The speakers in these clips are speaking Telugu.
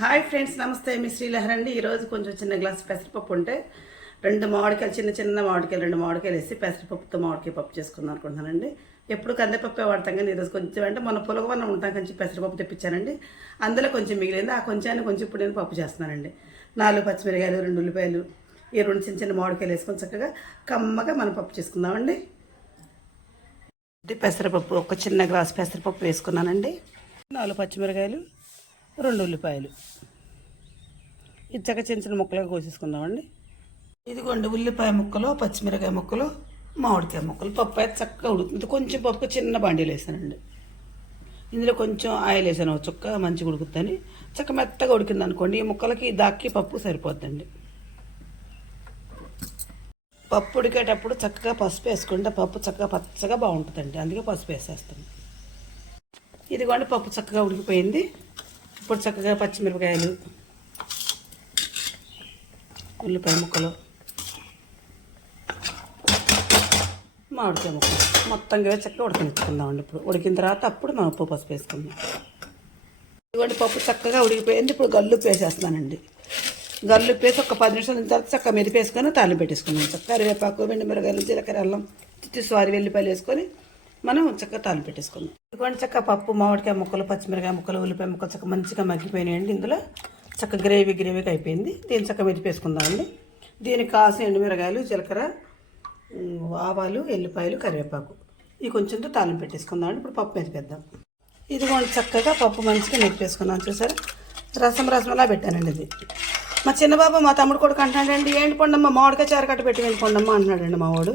హాయ్ ఫ్రెండ్స్, నమస్తే. మీ శ్రీలహరి అండి. ఈరోజు కొంచెం చిన్న గ్లాస్ పెసరపప్పు ఉంటే 2 మామిడికాయలు, చిన్న మామిడికాయలు 2 మామిడికాయలు వేసి పెసరపప్పుతో మామిడికాయ పప్పు చేసుకుందాం అనుకుంటున్నానండి. ఎప్పుడు కందిపప్పే వాడతాం, కానీ ఈరోజు కొంచెం అంటే మన పులగవన్న ఉంటాం కొంచెం పెసరపప్పు తెప్పించానండి. అందులో కొంచెం మిగిలింది. ఆ కొంచెం ఇప్పుడు నేను పప్పు చేస్తున్నానండి. 4 పచ్చిమిరకాయలు, 2 ఉల్లిపాయలు, ఈ 2 చిన్న మామిడికాయలు వేసుకొని చక్కగా కమ్మగా మనం పప్పు చేసుకుందామండి. పెసరపప్పు ఒక చిన్న గ్లాస్ పెసరపప్పు వేసుకున్నానండి. 4 పచ్చిమిరకాయలు, 2 ఉల్లిపాయలు ఇది చిన్న ముక్కలుగా కోసేసుకుందామండి. ఇదిగోండి ఉల్లిపాయ ముక్కలు, పచ్చిమిరకాయ ముక్కలు, మామిడికాయ ముక్కలు. పప్పు అయితే చక్కగా ఉడుకుతుంది. కొంచెం పప్పు చిన్న బాండీలు వేసానండి. ఇందులో కొంచెం ఆయిల్ వేసాను, చుక్క మంచిగా ఉడుకుద్దని. చక్క మెత్తగా ఉడికింది అనుకోండి, ఈ ముక్కలకి దాక్కి పప్పు సరిపోద్దండి. పప్పు ఉడికేటప్పుడు చక్కగా పసుపు వేసుకుంటే పప్పు చక్కగా పచ్చగా బాగుంటుందండి. అందుకే పసుపు వేసేస్తాను. ఇదిగోండి పప్పు చక్కగా ఉడికిపోయింది. ఇప్పుడు చక్కగా పచ్చిమిరపకాయలు, ఉల్లిపాయ ముక్కలు, మామిడికాయ ముక్కలు మొత్తంగా చక్కగా ఉడకనిచ్చుకుందామండి. ఇప్పుడు ఉడికిన తర్వాత అప్పుడు మనం ఉప్పు పసుపు వేసుకుందాం. ఇదిగోండి పప్పు చక్కగా ఉడికిపోయింది. ఇప్పుడు గల్లుప్పు వేసేస్తున్నానండి. గల్లుప్పు వేసి ఒక 10 నిమిషాల తర్వాత చక్కగా మెరిపేసుకొని తాలింపు పెట్టేసుకున్నాం. చక్కగా కరివేపాకు, మిరపకాయలు, జీలకర్ర, అల్లం, వెల్లిపాయలు వేసుకొని మనం చక్కగా తాలింపు పెట్టేసుకుందాం. ఇదిగోండి చక్కగా పప్పు, మామిడికాయ ముక్కలు, పచ్చిమిరకాయ ముక్కలు, ఉల్లిపాయ ముక్కలు చక్కగా మంచిగా మగ్గిపోయినాయండి. ఇందులో చక్కగా గ్రేవీగా అయిపోయింది. దీన్ని చక్కగా మెరిపేసుకుందామండి. దీనికి కాసిన ఎండుమిరకాయలు, జీలకర్ర, ఆవాలు, ఎల్లిపాయలు, కరివేపాకు ఇవి కొంచెంతో తాలింపు పెట్టేసుకుందామండి. ఇప్పుడు పప్పు మెరిపేద్దాం. ఇదిగోండి చక్కగా పప్పు మంచిగా మెరిపేసుకున్నాను. చూసారా, రసంలా పెట్టానండి. ఇది మా చిన్నబాబు మా తమ్ముడు కూడా అంటాడండి, ఏంటి పొండమ్మ మామిడికాయ చారు కట్ట పెట్టి వెళ్ళి పొండమ్మ అంటున్నాడండి మా వాడు.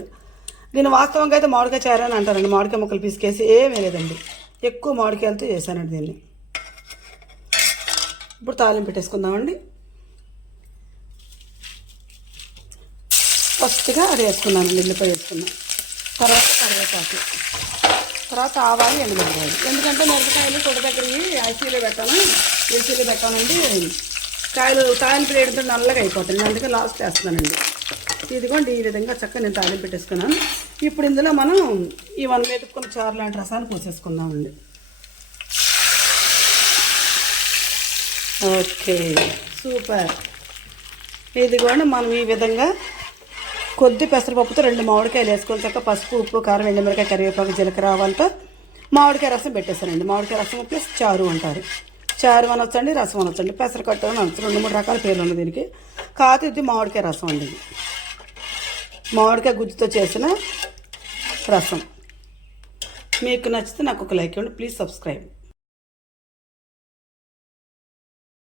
దీని వాస్తవంగా అయితే మామిడికాయ చారు అని అంటారండి. మామిడికాయ ముక్కలు పిసికేసి ఏమీ లేదండి, ఎక్కువ మామిడికాయలతో చేశానండి దీన్ని. ఇప్పుడు తాలింపు పెట్టేసుకుందామండి. ఫస్ట్గా అది వేసుకున్నాను, ఉల్లిపాయ వేసుకున్నాను, తర్వాత కరివేపాకు, తర్వాత ఆవాలు, ఎండుమిరపకాయలు. ఎందుకంటే మిరపకాయలు తొడ దగ్గరికి ఐసీలో పెట్టానండి. కాయలు తాలింపు వేయడంతో నల్లగా అయిపోతుంది, అందుకే లాస్ట్ వేస్తున్నానండి. ఇదిగోండి ఈ విధంగా చక్కగా నేను తాలింపు పెట్టేసుకున్నాను. ఇప్పుడు ఇందులో మనం ఇవన్నీ వెతుక్కుని చారు లాంటి రసాన్ని పోసేసుకుందామండి. Okay, super. ఇదిగోండి మనం ఈ విధంగా కొద్ది పెసరపప్పుతో 2 మామిడికాయలు వేసుకొని చక్క పసుపు, ఉప్పు, కారం, ఎండుమిరకాయ, కరివేపాకు, జీలకర్ర, ఆవాలతో మామిడికాయ రసం పెట్టేస్తానండి. మామిడికాయ రసం ప్లస్ చారు అంటారు. చారు అనొచ్చండి, రసం అనొచ్చండి, పెసరకట్టు అని అనొచ్చు. 2-3 రకాల పేర్లు ఉన్నాయి దీనికి. కాదు ఇది మామిడికాయ రసం అండి. ఇది మామిడికాయ గుజ్జుతో చేసిన రసం. మీకు నచ్చితే నాకు ఒక లైక్ ఇవ్వండి. Please subscribe.